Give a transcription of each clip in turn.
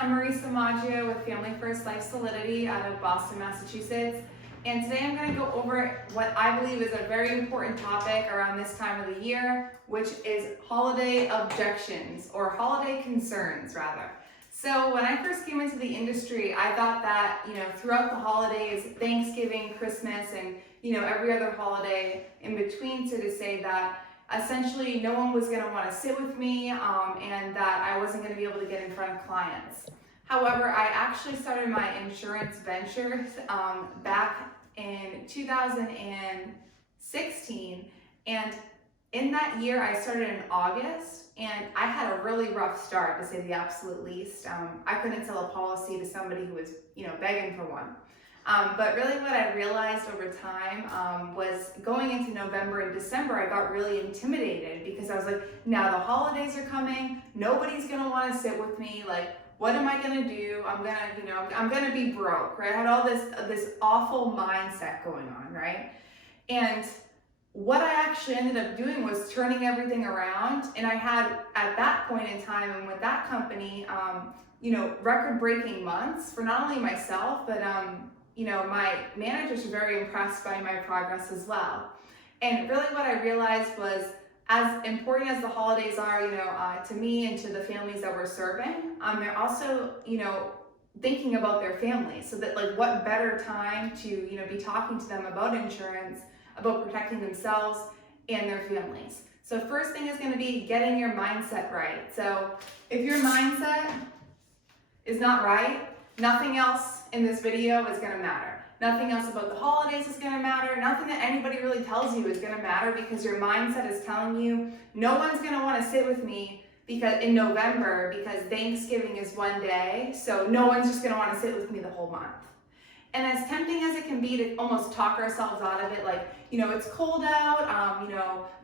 I'm Marysa Maggio with Family First Life Solidity out of Boston, Massachusetts. And today I'm going to go over what I believe is a very important topic around this time of the year, which is holiday objections, or holiday concerns rather. So when I first came into the industry, I thought that, throughout the holidays, Thanksgiving, Christmas, and, every other holiday in between, so to say that essentially no one was going to want to sit with me and that I wasn't going to be able to get in front of clients. However, I actually started my insurance ventures back in 2016, and in that year I started in August, and I had a really rough start, to say the absolute least. I couldn't sell a policy to somebody who was begging for one. But really what I realized over time was going into November and December, I got really intimidated because I was like, now the holidays are coming, nobody's gonna wanna sit with me, like, what am I gonna do? I'm gonna be broke, right? I had all this awful mindset going on, right? And what I actually ended up doing was turning everything around, and I had, at that point in time and with that company, record-breaking months for not only myself, but my managers were very impressed by my progress as well. And really what I realized was, as important as the holidays are, to me and to the families that we're serving, they're also, thinking about their families. So that, like, what better time to, be talking to them about insurance, about protecting themselves and their families. So first thing is going to be getting your mindset right. So if your mindset is not right, nothing else in this video is going to matter. Nothing else about the holidays is going to matter. Nothing that anybody really tells you is going to matter, because your mindset is telling you no one's going to want to sit with me because in November, because Thanksgiving is one day, so no one's just going to want to sit with me the whole month. And as tempting as it can be to almost talk ourselves out of it, like, it's cold out,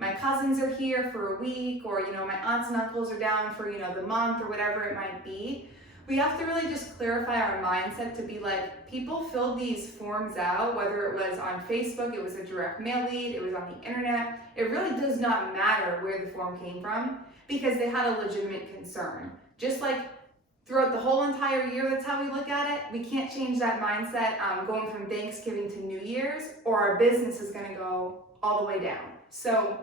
my cousins are here for a week, or, my aunts and uncles are down for, the month, or whatever it might be, we have to really just clarify our mindset to be like, people filled these forms out, whether it was on Facebook, it was a direct mail lead, it was on the internet. It really does not matter where the form came from, because they had a legitimate concern. Just like throughout the whole entire year, that's how we look at it. We can't change that mindset going from Thanksgiving to New Year's, or our business is gonna go all the way down. So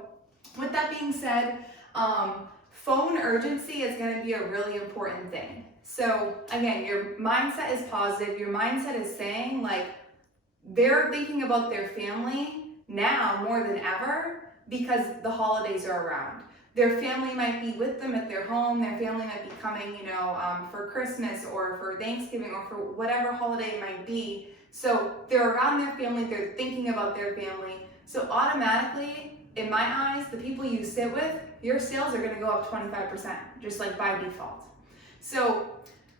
with that being said, phone urgency is gonna be a really important thing. So again, your mindset is positive. Your mindset is saying, like, they're thinking about their family now more than ever because the holidays are around. Their family might be with them at their home. Their family might be coming, for Christmas or for Thanksgiving or for whatever holiday it might be. So they're around their family. They're thinking about their family. So automatically, in my eyes, the people you sit with, your sales are going to go up 25%, just like by default. So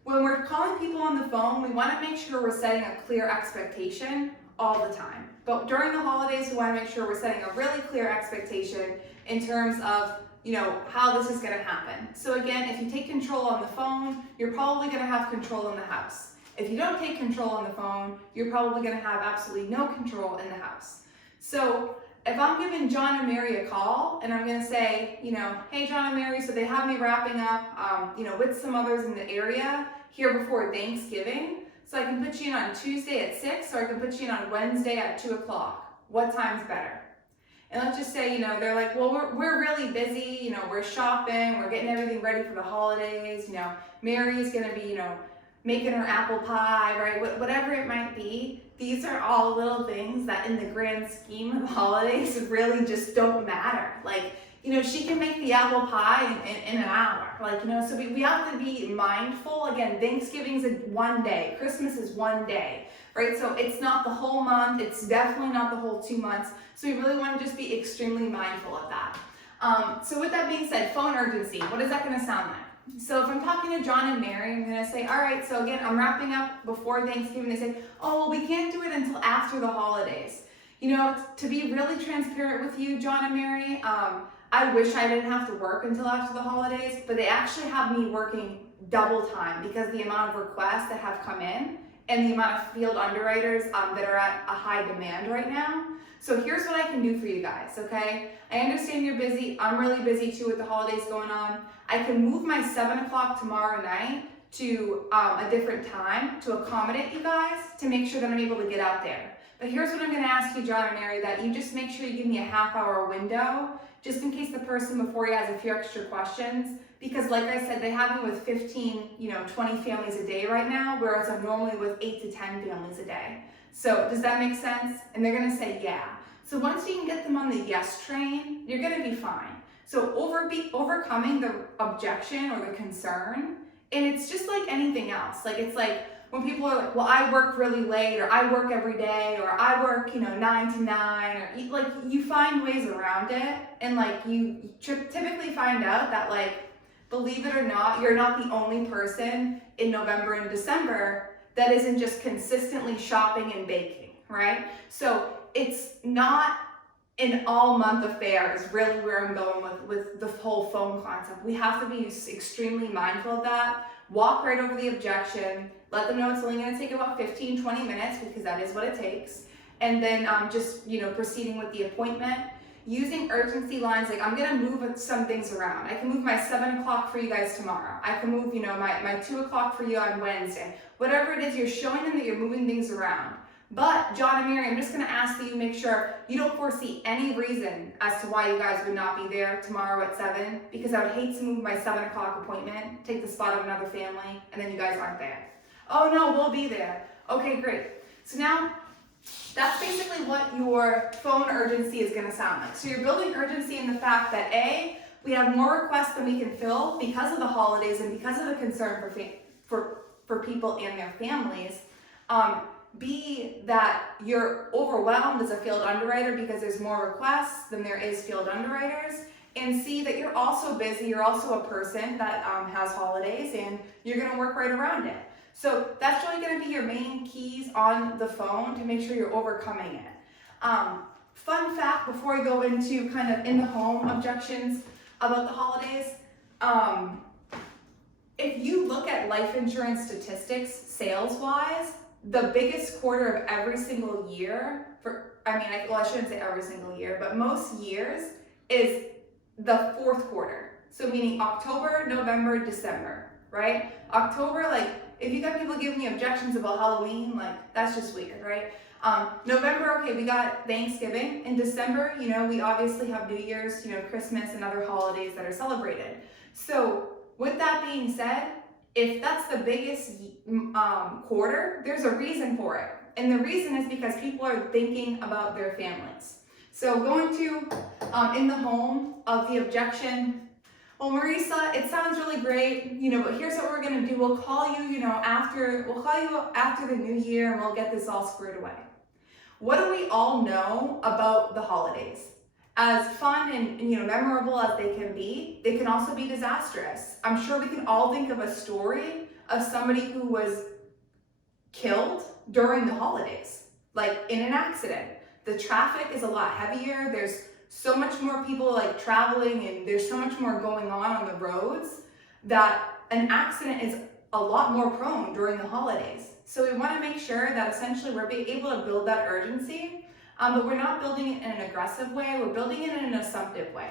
when we're calling people on the phone, we want to make sure we're setting a clear expectation all the time. But during the holidays, we want to make sure we're setting a really clear expectation in terms of, how this is going to happen. So again, if you take control on the phone, you're probably going to have control in the house. If you don't take control on the phone, you're probably going to have absolutely no control in the house. So if I'm giving John and Mary a call and I'm going to say, hey, John and Mary, so they have me wrapping up, with some others in the area here before Thanksgiving. So I can put you in on Tuesday at 6, or I can put you in on Wednesday at 2 o'clock. What time's better? And let's just say, they're like, well, we're really busy, we're shopping, we're getting everything ready for the holidays, Mary's going to be, making her apple pie, right? Whatever it might be. These are all little things that in the grand scheme of the holidays really just don't matter. Like, she can make the apple pie in an hour. Like, so we have to be mindful. Again, Thanksgiving's one day. Christmas is one day, right? So it's not the whole month. It's definitely not the whole 2 months. So we really want to just be extremely mindful of that. So with that being said, phone urgency, what is that going to sound like? So if I'm talking to John and Mary, I'm going to say, all right, so again, I'm wrapping up before Thanksgiving. They say, oh, well, we can't do it until after the holidays. To be really transparent with you, John and Mary, I wish I didn't have to work until after the holidays, but they actually have me working double time because the amount of requests that have come in and the amount of field underwriters that are at a high demand right now. So here's what I can do for you guys, okay? I understand you're busy. I'm really busy too with the holidays going on. I can move my 7 o'clock tomorrow night to a different time to accommodate you guys to make sure that I'm able to get out there. But here's what I'm going to ask you, John and Mary, that you just make sure you give me a half-hour window, just in case the person before you has a few extra questions. Because like I said, they have me with 15, 20 families a day right now, whereas I'm normally with 8 to 10 families a day. So does that make sense? And they're going to say, yeah. So once you can get them on the yes train, you're going to be fine. So overcoming the objection or the concern, and it's just like anything else. Like it's like when people are like, well, I work really late, or I work every day, or I work, 9 to 9, or like you find ways around it. And like you typically find out that, like, believe it or not, you're not the only person in November and December that isn't just consistently shopping and baking, right? So it's not an all month affair is really where I'm going with the whole phone concept. We have to be extremely mindful of that. Walk right over the objection, let them know it's only gonna take about 15, 20 minutes because that is what it takes. And then just, proceeding with the appointment. Using urgency lines, like I'm gonna move some things around. I can move my 7 o'clock for you guys tomorrow. I can move, my 2 o'clock for you on Wednesday. Whatever it is, you're showing them that you're moving things around. But John and Mary, I'm just gonna ask that you make sure you don't foresee any reason as to why you guys would not be there tomorrow at 7, because I would hate to move my 7 o'clock appointment, take the spot of another family, and then you guys aren't there. Oh no, we'll be there. Okay, great. So now, that's basically what your phone urgency is going to sound like. So you're building urgency in the fact that A, we have more requests than we can fill because of the holidays and because of the concern for people and their families. B, that you're overwhelmed as a field underwriter because there's more requests than there is field underwriters. And C, that you're also busy, you're also a person that has holidays, and you're going to work right around it. So that's really going to be your main keys on the phone to make sure you're overcoming it. Fun fact before I go into kind of in the home objections about the holidays. If you look at life insurance statistics sales wise, the biggest quarter of every single year, I shouldn't say every single year, but most years is the fourth quarter. So meaning October, November, December, right? October, like, if you got people giving me objections about Halloween, like, that's just weird, right? November, okay, we got Thanksgiving. In December, we obviously have New Year's, Christmas and other holidays that are celebrated. So with that being said, if that's the biggest quarter, there's a reason for it. And the reason is because people are thinking about their families. So going to in the home of the objection, well, Marysa, it sounds really great, but here's what we're gonna do. We'll call you, after the new year, and we'll get this all squared away. What do we all know about the holidays? As fun and memorable as they can be, they can also be disastrous. I'm sure we can all think of a story of somebody who was killed during the holidays, like in an accident. The traffic is a lot heavier. There's so much more people like traveling, and there's so much more going on the roads that an accident is a lot more prone during the holidays. So we want to make sure that essentially we're able to build that urgency, but we're not building it in an aggressive way. We're building it in an assumptive way.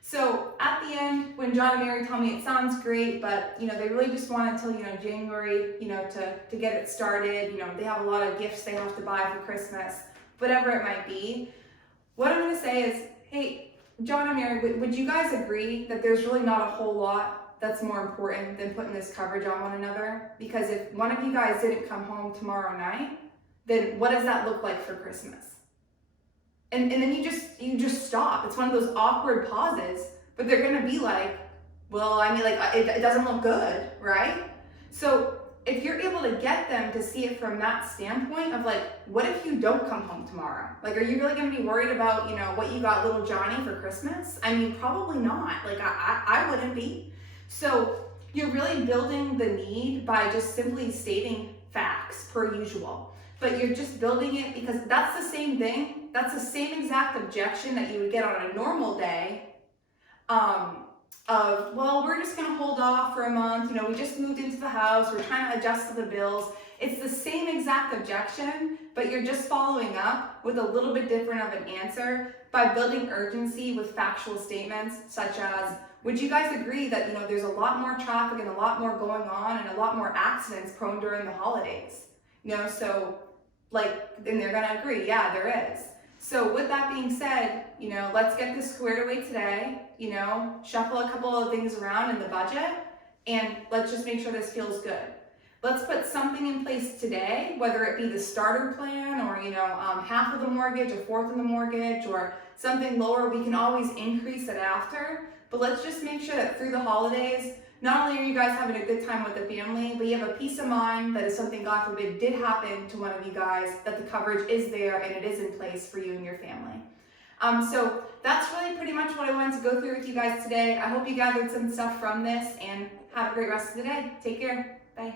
So at the end, when John and Mary tell me it sounds great, but they really just want until January, to get it started. They have a lot of gifts they have to buy for Christmas, whatever it might be. What I'm going to say is, hey, John and Mary, would you guys agree that there's really not a whole lot that's more important than putting this coverage on one another? Because if one of you guys didn't come home tomorrow night, then what does that look like for Christmas? And then you just stop. It's one of those awkward pauses, but they're going to be like, well, it doesn't look good, right? So if you're able to get them to see it from that standpoint of like, what if you don't come home tomorrow? Like, are you really going to be worried about, what you got little Johnny for Christmas? Probably not. Like, I wouldn't be. So you're really building the need by just simply stating facts per usual. But you're just building it because that's the same thing. That's the same exact objection that you would get on a normal day. Well, we're just going to hold off for a month. We just moved into the house. We're trying to adjust to the bills. It's the same exact objection, but you're just following up with a little bit different of an answer by building urgency with factual statements such as, Would you guys agree that, you know, there's a lot more traffic and a lot more going on and a lot more accidents prone during the holidays? You know, so like, and they're gonna agree, yeah, there is. So with that being said, you know, let's get this squared away today, you know, shuffle a couple of things around in the budget, and let's just make sure this feels good. Let's put something in place today, whether it be the starter plan or, you know, half of the mortgage, a fourth of the mortgage, or something lower. We can always increase it after, but let's just make sure that through the holidays, not only are you guys having a good time with the family, but you have a peace of mind that if something, God forbid, did happen to one of you guys, that the coverage is there and it is in place for you and your family. So that's really pretty much what I wanted to go through with you guys today. I hope you gathered some stuff from this, and have a great rest of the day. Take care. Bye.